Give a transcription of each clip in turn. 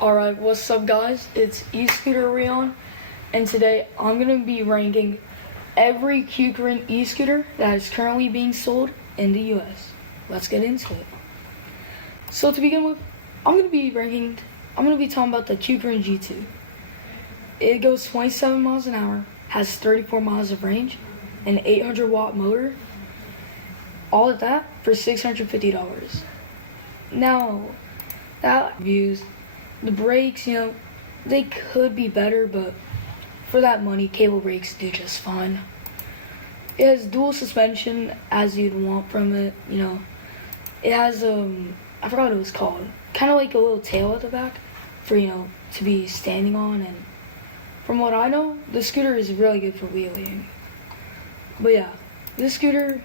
Alright, what's up guys? It's Escooter Rion, and today I'm going to be ranking every Kukirin Escooter that is currently being sold in the US. Let's get into it. So to begin with, I'm going to be talking about the Kukirin G2. It goes 27 miles an hour, has 34 miles of range, an 800 watt motor, all of that for $650. Now, that reviews. The brakes, they could be better, but for that money, cable brakes do just fine. It has dual suspension as you'd want from it, It has, I forgot what it was called, kind of like a little tail at the back for, to be standing on. And from what I know, the scooter is really good for wheeling. But yeah, this scooter,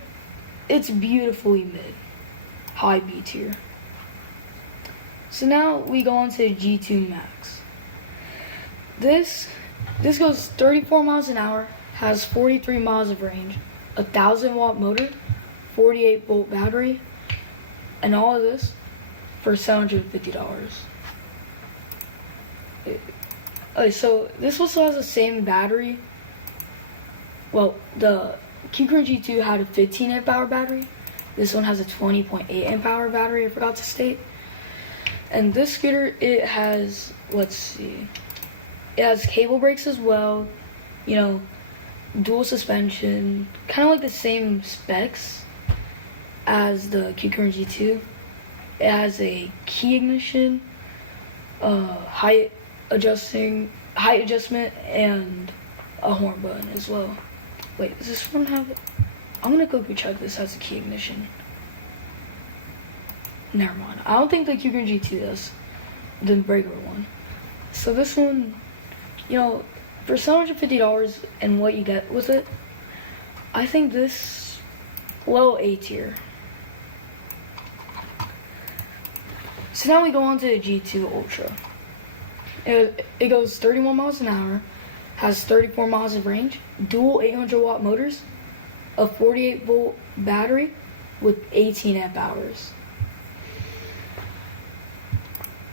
it's beautifully mid, high B tier. So now we go on to the G2 Max. This goes 34 miles an hour, has 43 miles of range, a 1000 watt motor, 48 volt battery, and all of this for $750. Okay, so this also has the same battery. Well, the Kukirin G2 had a 15 amp hour battery. This one has a 20.8 amp hour battery, I forgot to state. And this scooter, it has, it has cable brakes as well, dual suspension, kind of like the same specs as the Kukirin G2. It has a key ignition, height adjustment, and a horn button as well. Wait, does this one have, I'm gonna quickly check this has a key ignition. Never mind. I don't think the Kukirin G2 does, the regular one. So this one, for $750 and what you get with it, I think this low A tier. So now we go on to the G2 Ultra. It goes 31 miles an hour, has 34 miles of range, dual 800 watt motors, a 48 volt battery with 18 amp hours.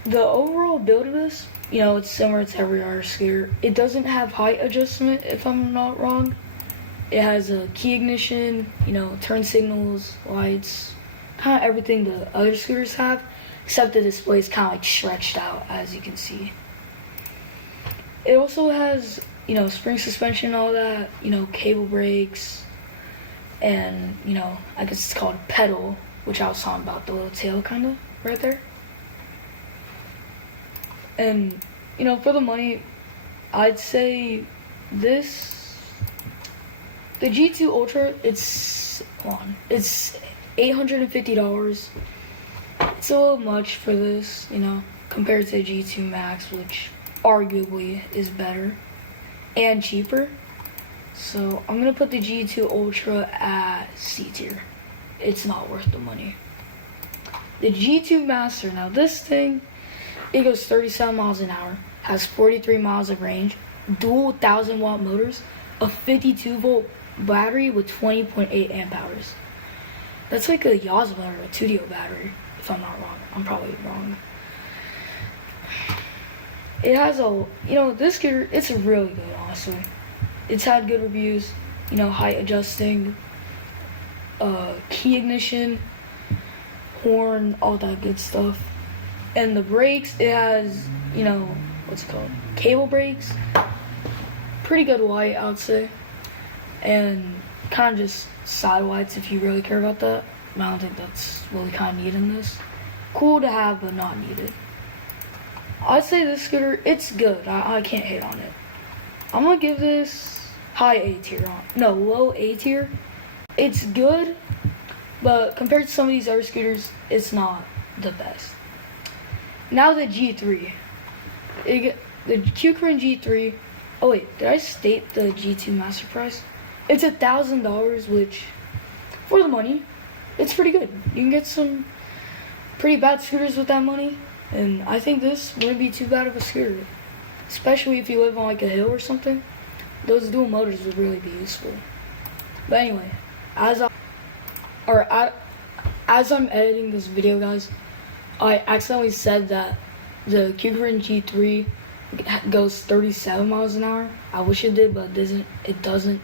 The overall build of this, it's similar to every other scooter. It doesn't have height adjustment, if I'm not wrong. It has a key ignition, turn signals, lights, kind of everything the other scooters have, except the display is kind of like stretched out, as you can see. It also has, spring suspension, all that, cable brakes, and, I guess it's called pedal, which I was talking about, the little tail kind of right there. And, for the money, I'd say the G2 Ultra, it's $850. It's a little much for this, compared to the G2 Max, which arguably is better and cheaper. So I'm going to put the G2 Ultra at C tier. It's not worth the money. The G2 Master, now this thing, it goes 37 miles an hour, has 43 miles of range, dual 1000 watt motors, a 52 volt battery with 20.8 amp hours. That's like a Yaza battery, a 2DO battery, if I'm not wrong. I'm probably wrong. It has this scooter, it's really good, honestly. It's had good reviews, height adjusting, key ignition, horn, all that good stuff. And the brakes, it has, cable brakes, pretty good light, I would say, and kind of just side lights if you really care about that. I don't think that's really kind of needed in this. Cool to have, but not needed. I'd say this scooter, it's good. I can't hate on it. I'm gonna give this low A tier. It's good, but compared to some of these other scooters, it's not the best. Now the G3. The Kukirin G3. Oh wait, did I state the G2 Master price? It's $1,000, which, for the money, it's pretty good. You can get some pretty bad scooters with that money, and I think this wouldn't be too bad of a scooter. Especially if you live on like a hill or something. Those dual motors would really be useful. But anyway, as I'm editing this video, guys, I accidentally said that The Kukirin G3 goes 37 miles an hour. I wish it did, but it doesn't.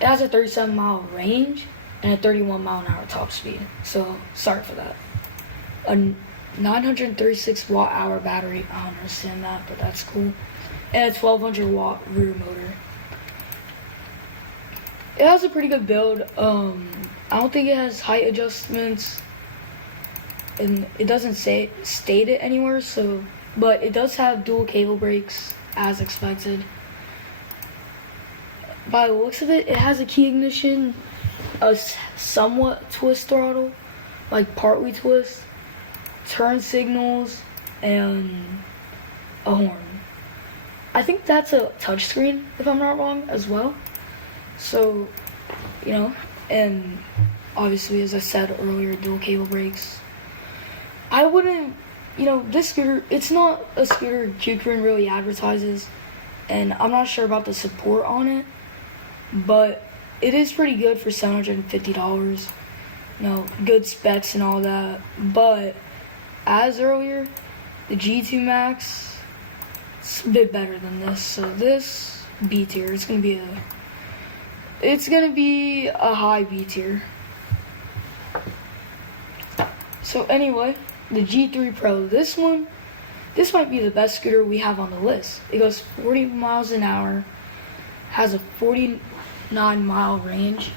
It has a 37-mile range and a 31-mile-an-hour top speed. So sorry for that. A 936 watt-hour battery. I don't understand that, but that's cool. And a 1200 watt rear motor. It has a pretty good build. I don't think it has height adjustments, and it doesn't state it anywhere. So, but it does have dual cable brakes as expected. By the looks of it, it has a key ignition, a somewhat twist throttle, like partly twist, turn signals, and a horn. I think that's a touchscreen, if I'm not wrong, as well. So, you know, and obviously, as I said earlier, dual cable brakes. I wouldn't, you know, this scooter, it's not a scooter Kukirin really advertises, and I'm not sure about the support on it, but it is pretty good for $750. You know, good specs and all that. But as earlier, the G2 Max, it's a bit better than this. So this B tier, it's gonna be a high B tier. So anyway, the G3 Pro, this might be the best scooter we have on the list. It goes 40 miles an hour, has a 49-mile range,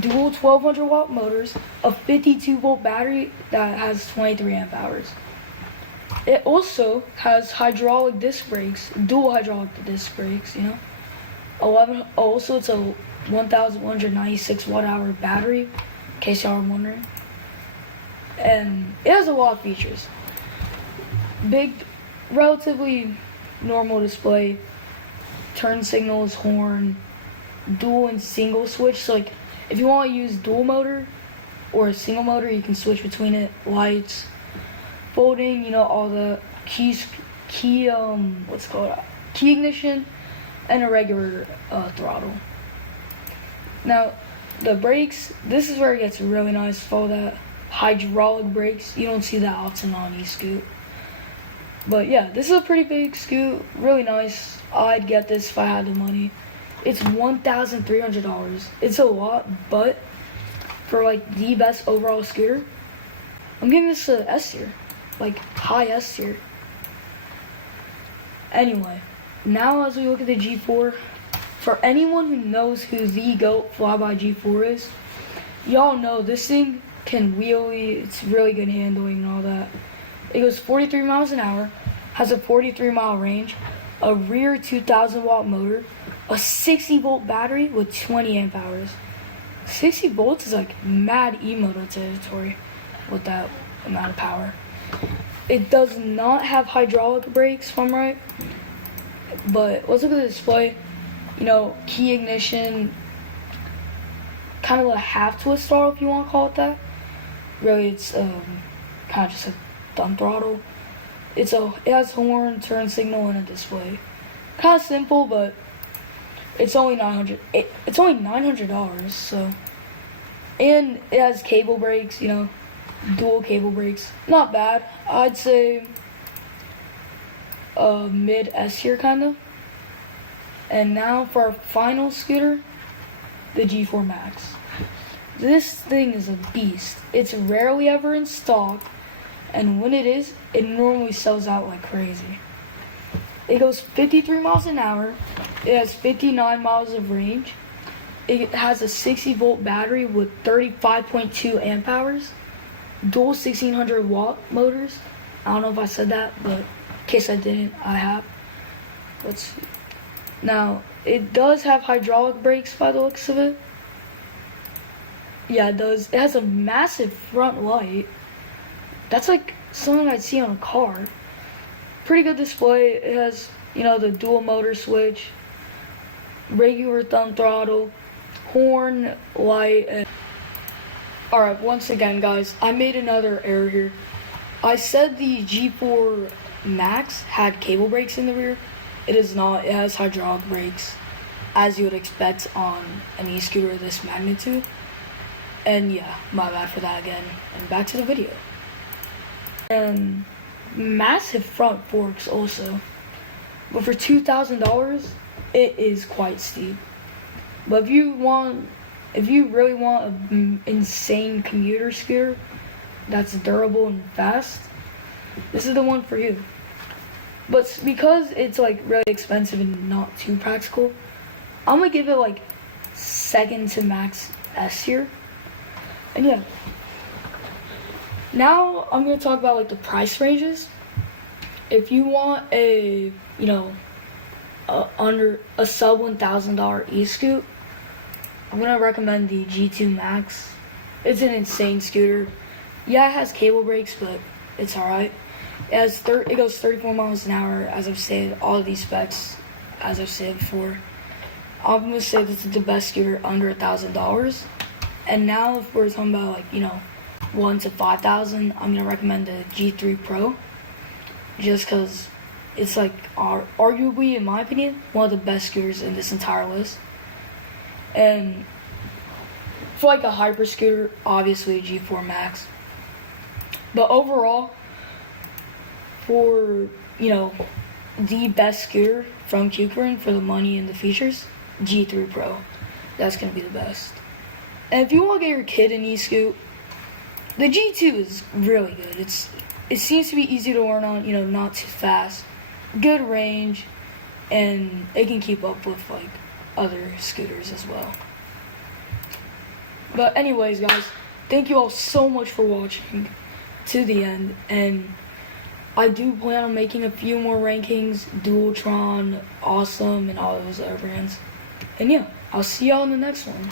dual 1200 watt motors, a 52 volt battery that has 23 amp hours. It also has hydraulic disc brakes, dual hydraulic disc brakes, you know. Also, it's a 1196 watt hour battery, in case y'all are wondering. And it has a lot of features. Big, relatively normal display, turn signals, horn, dual and single switch. So like, if you want to use dual motor or a single motor, you can switch between it. Lights, folding, you know, all the key ignition, and a regular throttle. Now, the brakes, this is where it gets really nice. For all that hydraulic brakes, you don't see that often on e-scoot. But yeah, this is a pretty big scoot, really nice. I'd get this if I had the money. It's $1,300. It's a lot, but for like the best overall scooter, I'm giving this a S tier, like high S tier. Anyway, now as we look at the G4, for anyone who knows who the GOAT Flyby G4 is, y'all know this thing can wheelie, it's really good handling and all that. It goes 43 miles an hour, has a 43-mile range, a rear 2,000 watt motor, a 60 volt battery with 20 amp hours. 60 volts is like mad e-moto territory with that amount of power. It does not have hydraulic brakes, if I'm right. But let's look at the display. You know, key ignition, kind of a half twist throttle if you want to call it that. Really, it's kind of just a thumb throttle. It has horn, turn signal, and a display. Kind of simple, but it's only $900. It's only $900. So, and it has cable brakes. You know, dual cable brakes. Not bad. I'd say mid S tier kind of. And now for our final scooter, the G4 Max. This thing is a beast. It's rarely ever in stock, and when it is, it normally sells out like crazy. It goes 53 miles an hour. It has 59 miles of range. It has a 60 volt battery with 35.2 amp hours. Dual 1600 watt motors. I don't know if I said that, but in case I didn't, I have. Let's see. Now, it does have hydraulic brakes by the looks of it. Yeah, it does. It has a massive front light. That's like something I'd see on a car. Pretty good display. It has, you know, the dual motor switch, regular thumb throttle, horn, light, and... Alright, once again, guys, I made another error here. I said the G4 Max had cable brakes in the rear. It is not. It has hydraulic brakes, as you would expect on an e-scooter of this magnitude. And yeah, my bad for that again. And back to the video. And massive front forks also. But for $2,000, it is quite steep. But if you really want an insane commuter scooter that's durable and fast, this is the one for you. But because it's like really expensive and not too practical, I'm gonna give it like second to max S tier. And yeah. Now I'm gonna talk about like the price ranges. If you want a, under a sub $1,000 e-scoot, I'm gonna recommend the G2 Max. It's an insane scooter. Yeah, it has cable brakes, but it's alright. It goes 34 miles an hour, as I've said, all of these specs, as I've said before. I'm gonna say this is the best scooter under $1,000. And now if we're talking about like, 1 to 5,000, I'm gonna recommend the G3 Pro. Just because it's like arguably, in my opinion, one of the best scooters in this entire list. And for like a hyper scooter, obviously G4 Max. But overall, for the best scooter from Kukirin for the money and the features, G3 Pro. That's gonna be the best. And if you want to get your kid an e-scoot, the G2 is really good. It seems to be easy to learn on, not too fast, good range, and it can keep up with like other scooters as well. But anyways, guys, thank you all so much for watching to the end, and I do plan on making a few more rankings, Dualtron, Awesome, and all those other brands. And yeah, I'll see y'all in the next one.